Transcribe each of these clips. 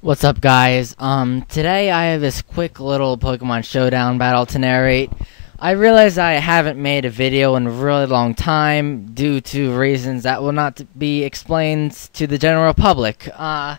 What's up, guys? Today I have this quick little Pokemon Showdown battle to narrate. I realize I haven't made a video in a really long time due to reasons that will not be explained to the general public. I'm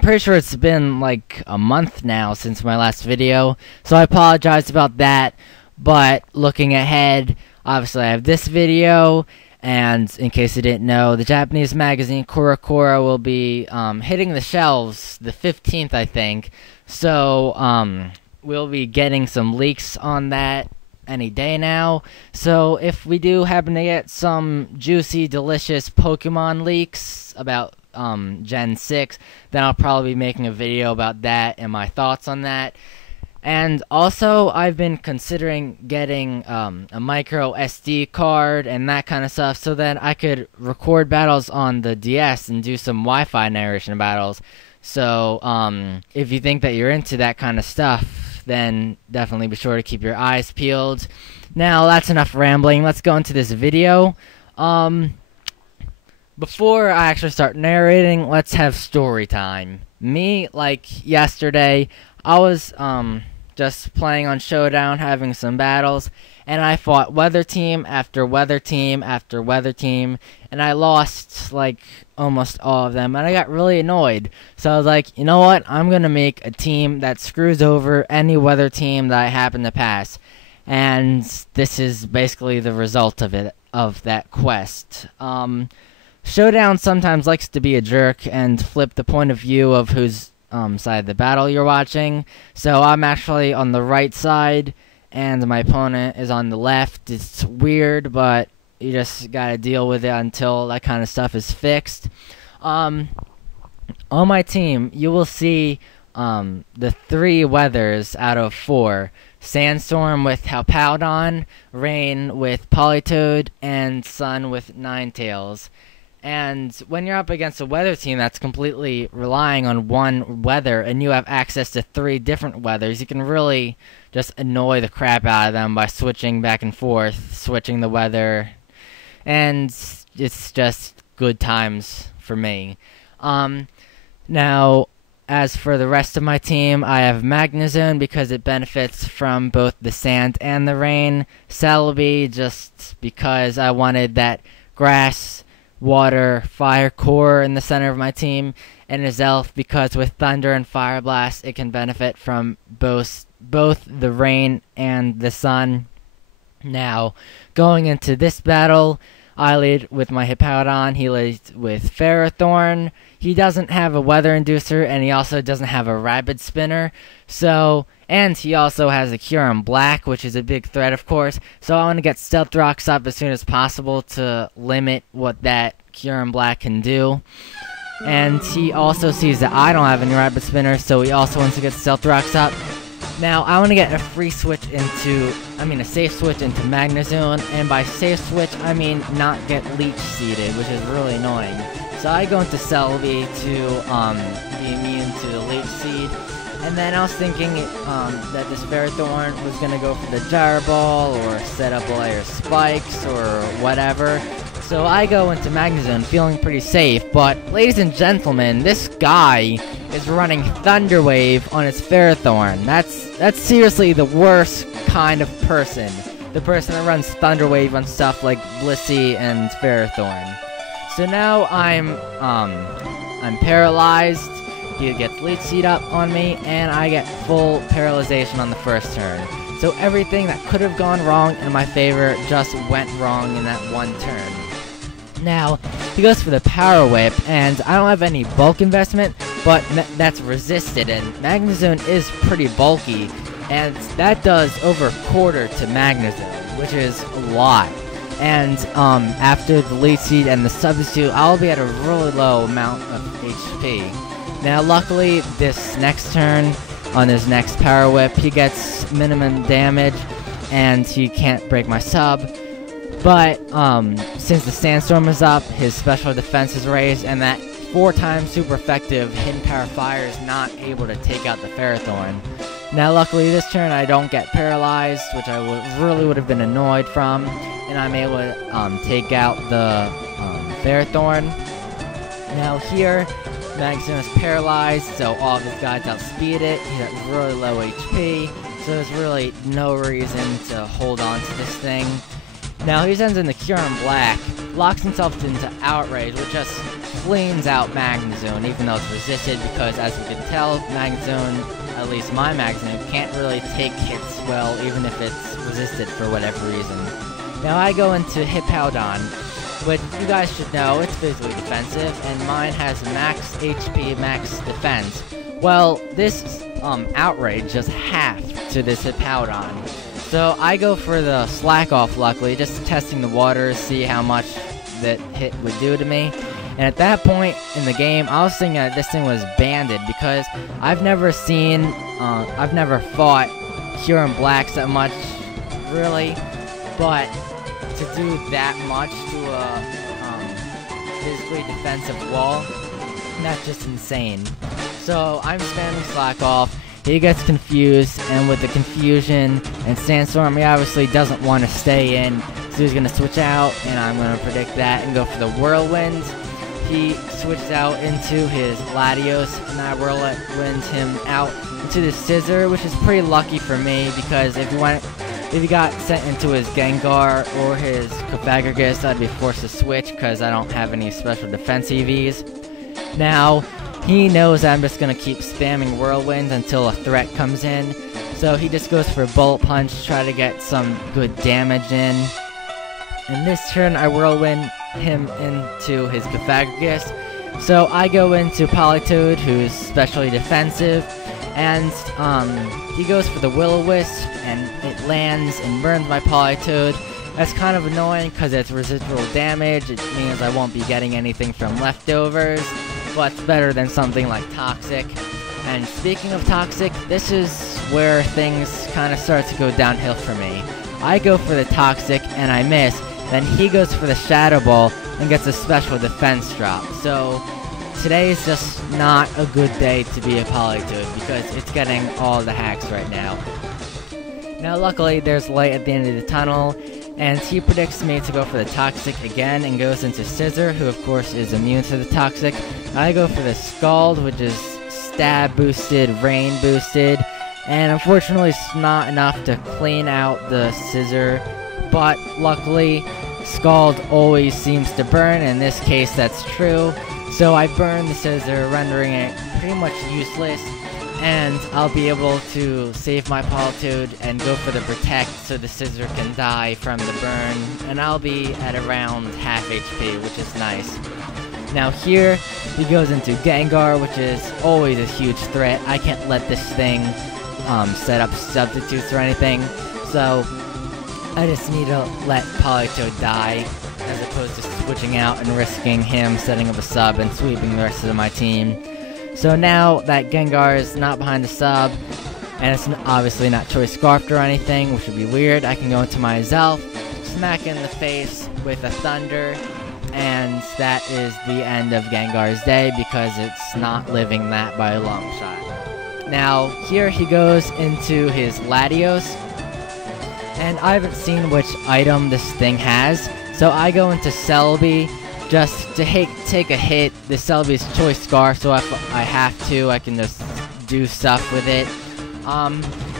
pretty sure it's been like a month now since my last video, so I apologize about that. But looking ahead, obviously I have this video. And in case you didn't know, the Japanese magazine Kura will be hitting the shelves the 15th, I think. So we'll be getting some leaks on that any day now. So if we do happen to get some juicy, delicious Pokemon leaks about Gen 6, then I'll probably be making a video about that and my thoughts on that. And also, I've been considering getting a micro SD card and that kind of stuff so that I could record battles on the DS and do some Wi-Fi narration battles. So, if you think that you're into that kind of stuff, then definitely be sure to keep your eyes peeled. Now, that's enough rambling. Let's go into this video. Before I actually start narrating, let's have story time. Me, like yesterday, I was just playing on Showdown, having some battles, and I fought weather team after weather team after weather team, and I lost like almost all of them, and I got really annoyed. So I was like, you know what, I'm gonna make a team that screws over any weather team that I happen to pass. And this is basically the result of that quest. Showdown sometimes likes to be a jerk and flip the point of view of who's side of the battle you're watching. So I'm actually on the right side and my opponent is on the left. It's weird, but you just gotta deal with it until that kind of stuff is fixed. On my team, you will see the 3 weathers out of 4. Sandstorm with Halpowdon, Rain with Politoed, and Sun with Ninetales. And when you're up against a weather team that's completely relying on one weather and you have access to 3 different weathers, you can really just annoy the crap out of them by switching back and forth, switching the weather, and it's just good times for me. Now, as for the rest of my team, I have Magnezone because it benefits from both the sand and the rain. Celebi just because I wanted that grass, water, fire core in the center of my team, and a Zelf because with Thunder and Fire Blast it can benefit from both the rain and the sun. Now, going into this battle, I lead with my Hippowdon, he leads with Ferrothorn. He doesn't have a weather inducer, and he also doesn't have a rapid spinner, and he also has a kyurem-black, which is a big threat, of course. So I want to get Stealth Rocks up as soon as possible to limit what that kyurem-black can do. And he also sees that I don't have any rapid spinner, so he also wants to get Stealth Rocks up. Now, I want to get a safe switch into Magnezone, and by safe switch, I mean not get leech seeded, which is really annoying. So I go into Celebi to be immune to the leech seed. And then I was thinking that this Ferrothorn was going to go for the Gyro Ball or set up a layer of spikes or whatever. So I go into Magnezone feeling pretty safe, but ladies and gentlemen, this guy is running Thunder Wave on his Ferrothorn. That's seriously the worst kind of person. The person that runs Thunder Wave on stuff like Blissey and Ferrothorn. So now I'm paralyzed. He gets leech seed up on me, and I get full paralyzation on the first turn. So everything that could have gone wrong in my favor just went wrong in that one turn. Now, he goes for the Power Whip, and I don't have any bulk investment, but that's resisted, and Magnezone is pretty bulky, and that does over a quarter to Magnezone, which is a lot. And after the leech seed and the substitute, I'll be at a really low amount of HP. Now, luckily, this next turn, on his next Power Whip, he gets minimum damage, and he can't break my sub. But, since the Sandstorm is up, his special defense is raised, and that 4x super effective Hidden Power Fire is not able to take out the Ferrothorn. Now, luckily, this turn I don't get paralyzed, which I really would have been annoyed from, and I'm able to take out the Ferrothorn. Now here, Magazine is paralyzed, so all of his guys outspeed it. He's at really low HP, so there's really no reason to hold on to this thing. Now he sends in the kyurem-black, locks himself into Outrage, which just cleans out Magazine, even though it's resisted, because as you can tell, Magazine, at least my Magazine, can't really take hits well, even if it's resisted for whatever reason. Now I go into Hippowdon, which you guys should know, it's physically defensive, and mine has max HP, max defense. Well, this Outrage just halved to this Hippowdon. So I go for the Slack Off, luckily, just testing the waters, see how much that hit would do to me. And at that point in the game, I was thinking that this thing was banded, because I've never fought kyurem-blacks that much, really, but to do that much to a physically defensive wall, that's just insane. So I'm spamming Slack Off. He gets confused, and with the confusion and Sandstorm, he obviously doesn't want to stay in, so he's going to switch out, and I'm going to predict that and go for the Whirlwind. He switches out into his Latios, and I Whirlwind him out into the Scissor, which is pretty lucky for me, because if he got sent into his Gengar or his Kyurem-black, I'd be forced to switch, because I don't have any special defense EVs. Now, he knows I'm just going to keep spamming Whirlwind until a threat comes in, so he just goes for a Bullet Punch to try to get some good damage in. And this turn, I Whirlwind him into his Kyurem-black, so I go into Politoed, who's specially defensive, and he goes for the Will-O-Wisp, and it lands and burns my Politoed. That's kind of annoying because it's residual damage. It means I won't be getting anything from leftovers, but it's better than something like Toxic. And speaking of Toxic, this is where things kind of start to go downhill for me. I go for the Toxic and I miss, then he goes for the Shadow Ball and gets a special defense drop. So today is just not a good day to be a Politoed because it's getting all the hacks right now. Now luckily there's light at the end of the tunnel, and he predicts me to go for the Toxic again and goes into Scissor, who of course is immune to the Toxic. I go for the Scald, which is stab boosted, rain boosted, and unfortunately it's not enough to clean out the Scissor, but luckily Scald always seems to burn. In this case that's true, so I burn the Scissor, rendering it pretty much useless, and I'll be able to save my Politoed and go for the Protect so the Scissor can die from the burn, and I'll be at around half HP, which is nice. Now here, he goes into Gengar, which is always a huge threat. I can't let this thing set up substitutes or anything, so I just need to let Politoed die, as opposed to switching out and risking him setting up a sub and sweeping the rest of my team. So now that Gengar is not behind the sub, and it's obviously not Choice Scarfed or anything, which would be weird, I can go into my Zelf, smack in the face with a Thunder, and that is the end of Gengar's day because it's not living that by a long shot. Now, here he goes into his Latios, and I haven't seen which item this thing has, so I go into Celebi, just to take a hit. The Celebi's Choice Scarf, so if I have to, I can just do stuff with it.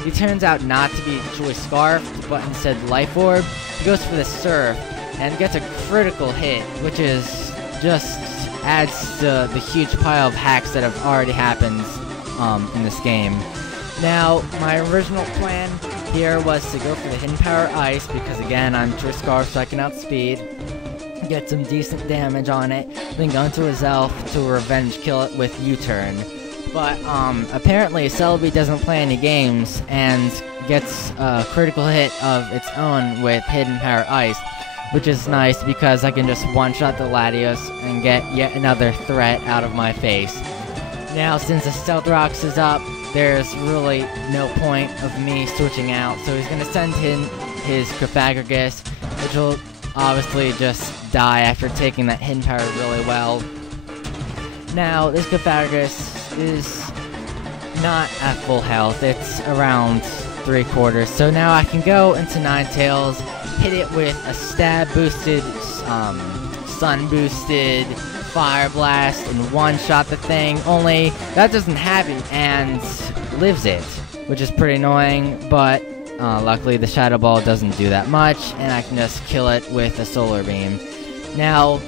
He turns out not to be Choice Scarfed, but instead Life Orb. He goes for the Surf, and gets a critical hit, which is just adds to the huge pile of hacks that have already happened in this game. Now, my original plan here was to go for the Hidden Power Ice, because again, I'm Choice Scarf, so I can outspeed, get some decent damage on it, then go into his Elf to revenge kill it with U-turn. But apparently Celebi doesn't play any games and gets a critical hit of its own with Hidden Power Ice, which is nice because I can just one-shot the Latios and get yet another threat out of my face. Now since the Stealth Rocks is up, there's really no point of me switching out, so he's going to send in his Kyurem-black, which will obviously just die after taking that Hidden Power really well. Now, this Kyurem-black is not at full health, it's around 3/4, so now I can go into Ninetales, hit it with a stab boosted, sun boosted Fire Blast and one-shot the thing, only that doesn't have it and lives it, which is pretty annoying, but luckily the Shadow Ball doesn't do that much, and I can just kill it with a Solar Beam. Now,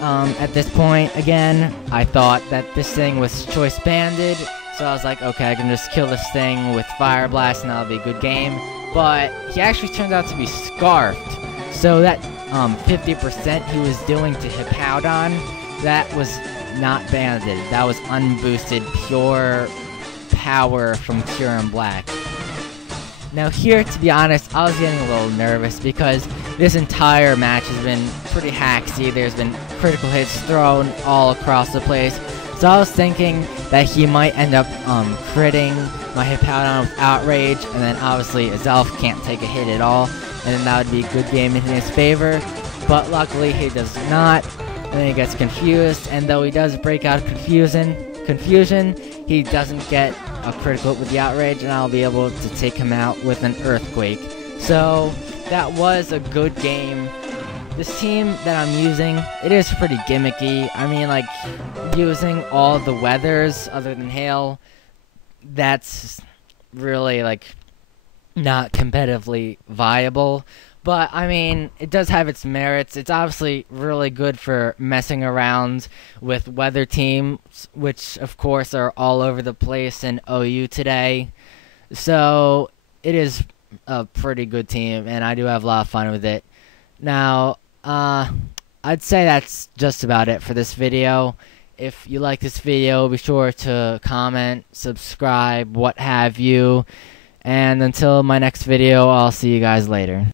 at this point, again, I thought that this thing was choice banded, so I was like, okay, I can just kill this thing with Fire Blast and that'll be a good game. But he actually turned out to be scarfed, so that 50% he was doing to Hippowdon, that was not banded. That was unboosted, pure power from Kyurem-black. Now here, to be honest, I was getting a little nervous because this entire match has been pretty hacksy. There's been critical hits thrown all across the place. So I was thinking that he might end up critting my Hippowdon with Outrage, and then obviously Azelf can't take a hit at all, and then that would be a good game in his favor. But luckily he does not, and then he gets confused, and though he does break out of confusion, he doesn't get a critical hit with the Outrage, and I'll be able to take him out with an Earthquake. So that was a good game. This team that I'm using, it is pretty gimmicky. I mean, like, using all the weathers other than hail, that's really, like, not competitively viable. But, I mean, it does have its merits. It's obviously really good for messing around with weather teams, which, of course, are all over the place in OU today. So, it is a pretty good team, and I do have a lot of fun with it. Now, I'd say that's just about it for this video. If you like this video, be sure to comment, subscribe, what have you. And until my next video, I'll see you guys later.